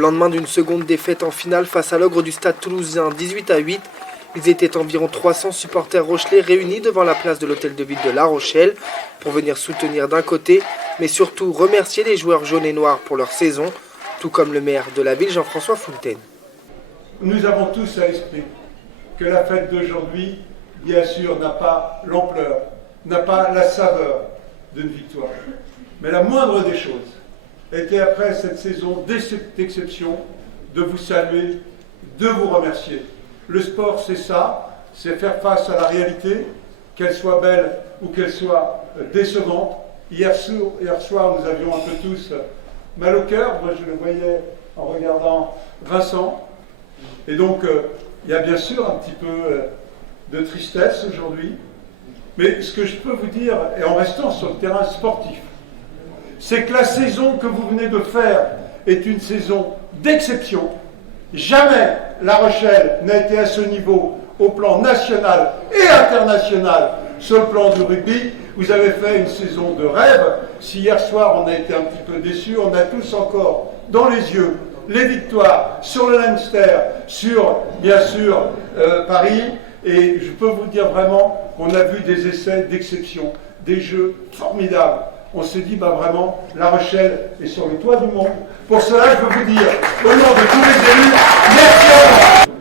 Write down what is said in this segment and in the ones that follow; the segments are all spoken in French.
lendemain d'une seconde défaite en finale face à l'Ogre du Stade Toulousain 18-8, ils étaient environ 300 supporters rochelais réunis devant la place de l'hôtel de ville de La Rochelle pour venir soutenir d'un côté, mais surtout remercier les joueurs jaunes et noirs pour leur saison, tout comme le maire de la ville Jean-François Fontaine. Nous avons tous à l'esprit que la fête d'aujourd'hui, bien sûr, n'a pas l'ampleur, n'a pas la saveur d'une victoire. Mais la moindre des choses était, après cette saison d'exception, de vous saluer, de vous remercier. Le sport, c'est ça, c'est faire face à la réalité, qu'elle soit belle ou qu'elle soit décevante. Hier soir, nous avions un peu tous mal au cœur. Moi, je le voyais en regardant Vincent. Et donc, il y a bien sûr un petit peu de tristesse aujourd'hui. Mais ce que je peux vous dire, et en restant sur le terrain sportif, c'est que la saison que vous venez de faire est une saison d'exception. Jamais La Rochelle n'a été à ce niveau au plan national et international sur le plan du rugby. Vous avez fait une saison de rêve. Si hier soir on a été un petit peu déçus, on a tous encore dans les yeux les victoires sur le Leinster, sur bien sûr Paris. Et je peux vous dire vraiment qu'on a vu des essais d'exception, des jeux formidables. On s'est dit, vraiment, La Rochelle est sur le toit du monde. Pour cela, je veux vous dire, au nom de tous les élus, merci à vous.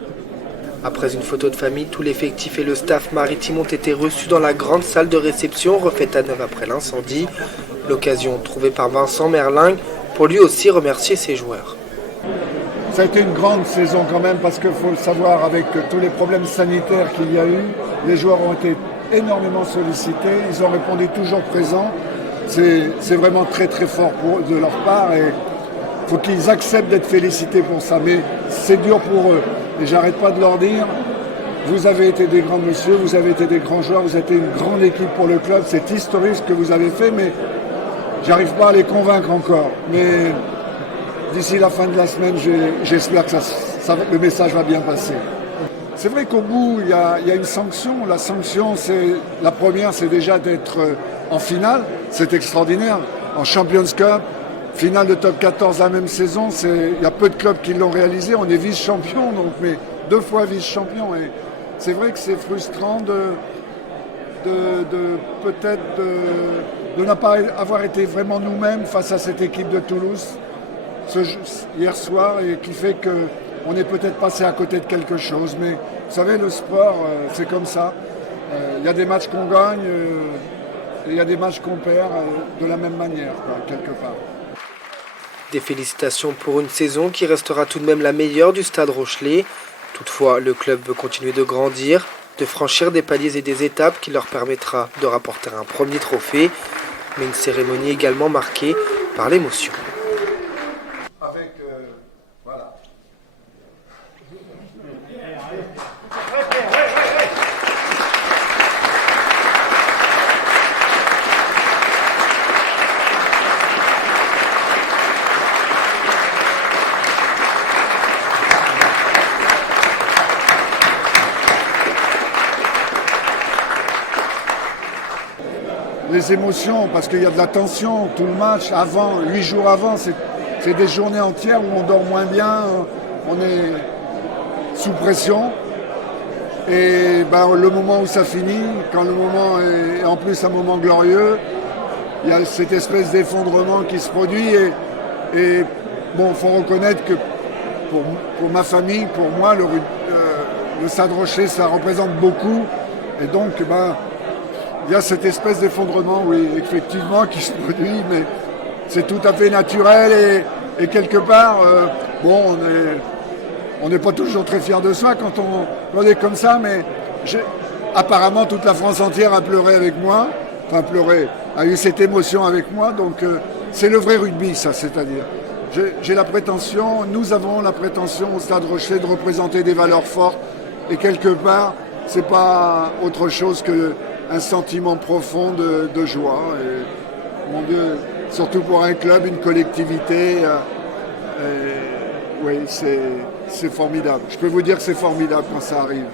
Après une photo de famille, tout l'effectif et le staff maritime ont été reçus dans la grande salle de réception, refaite à neuf après l'incendie. L'occasion trouvée par Vincent Merlingue pour lui aussi remercier ses joueurs. Ça a été une grande saison quand même, parce qu'il faut le savoir, avec tous les problèmes sanitaires qu'il y a eu, les joueurs ont été énormément sollicités, ils ont répondu toujours présents. C'est vraiment très très fort de leur part, et il faut qu'ils acceptent d'être félicités pour ça. Mais c'est dur pour eux, et j'arrête pas de leur dire, vous avez été des grands messieurs, vous avez été des grands joueurs, vous êtes une grande équipe pour le club, c'est historique ce que vous avez fait, mais j'arrive pas à les convaincre encore. Mais d'ici la fin de la semaine, j'espère que le message va bien passer. C'est vrai qu'au bout, il y a une sanction. La sanction, la première, c'est déjà d'être en finale. C'est extraordinaire. En Champions Cup, finale de top 14 la même saison, il y a peu de clubs qui l'ont réalisé. On est vice-champion, mais 2 fois vice-champion. Et c'est vrai que c'est frustrant de ne pas avoir été vraiment nous-mêmes face à cette équipe de Toulouse hier soir, et qui fait qu'on est peut-être passé à côté de quelque chose. Mais vous savez, le sport, c'est comme ça. Il y a des matchs qu'on gagne et il y a des matchs qu'on perd de la même manière, quelque part. Des félicitations pour une saison qui restera tout de même la meilleure du Stade Rochelais. Toutefois, le club veut continuer de grandir, de franchir des paliers et des étapes qui leur permettra de rapporter un premier trophée, mais une cérémonie également marquée par l'émotion. Les émotions, parce qu'il y a de la tension, tout le match, 8 jours avant, c'est des journées entières où on dort moins bien, on est sous pression. Et le moment où ça finit, quand le moment est en plus un moment glorieux, il y a cette espèce d'effondrement qui se produit. Et faut reconnaître que pour ma famille, pour moi, le Stade Rochelais, ça représente beaucoup. Et donc, il y a cette espèce d'effondrement, oui, effectivement, qui se produit, mais c'est tout à fait naturel, et quelque part, on n'est pas toujours très fiers de soi quand on est comme ça, mais apparemment toute la France entière a pleuré avec moi, a eu cette émotion avec moi, donc c'est le vrai rugby, ça, c'est-à-dire. J'ai la prétention, nous avons la prétention au Stade Rochelais de représenter des valeurs fortes, et quelque part, c'est pas autre chose que un sentiment profond de joie. Et, mon Dieu, surtout pour un club, une collectivité, oui, c'est formidable. Je peux vous dire que c'est formidable quand ça arrive.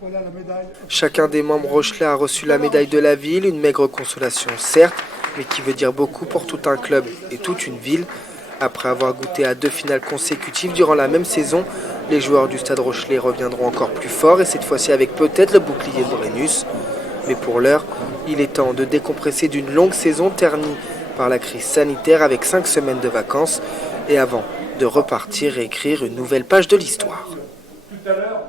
Voilà la médaille. Chacun des membres rochelais a reçu la médaille de la ville, une maigre consolation certes, mais qui veut dire beaucoup pour tout un club et toute une ville. Après avoir goûté à 2 finales consécutives durant la même saison, les joueurs du Stade Rochelais reviendront encore plus forts et cette fois-ci avec peut-être le bouclier de Brennus. Mais pour l'heure, il est temps de décompresser d'une longue saison ternie par la crise sanitaire avec 5 semaines de vacances et avant de repartir et écrire une nouvelle page de l'histoire. Tout à l'heure,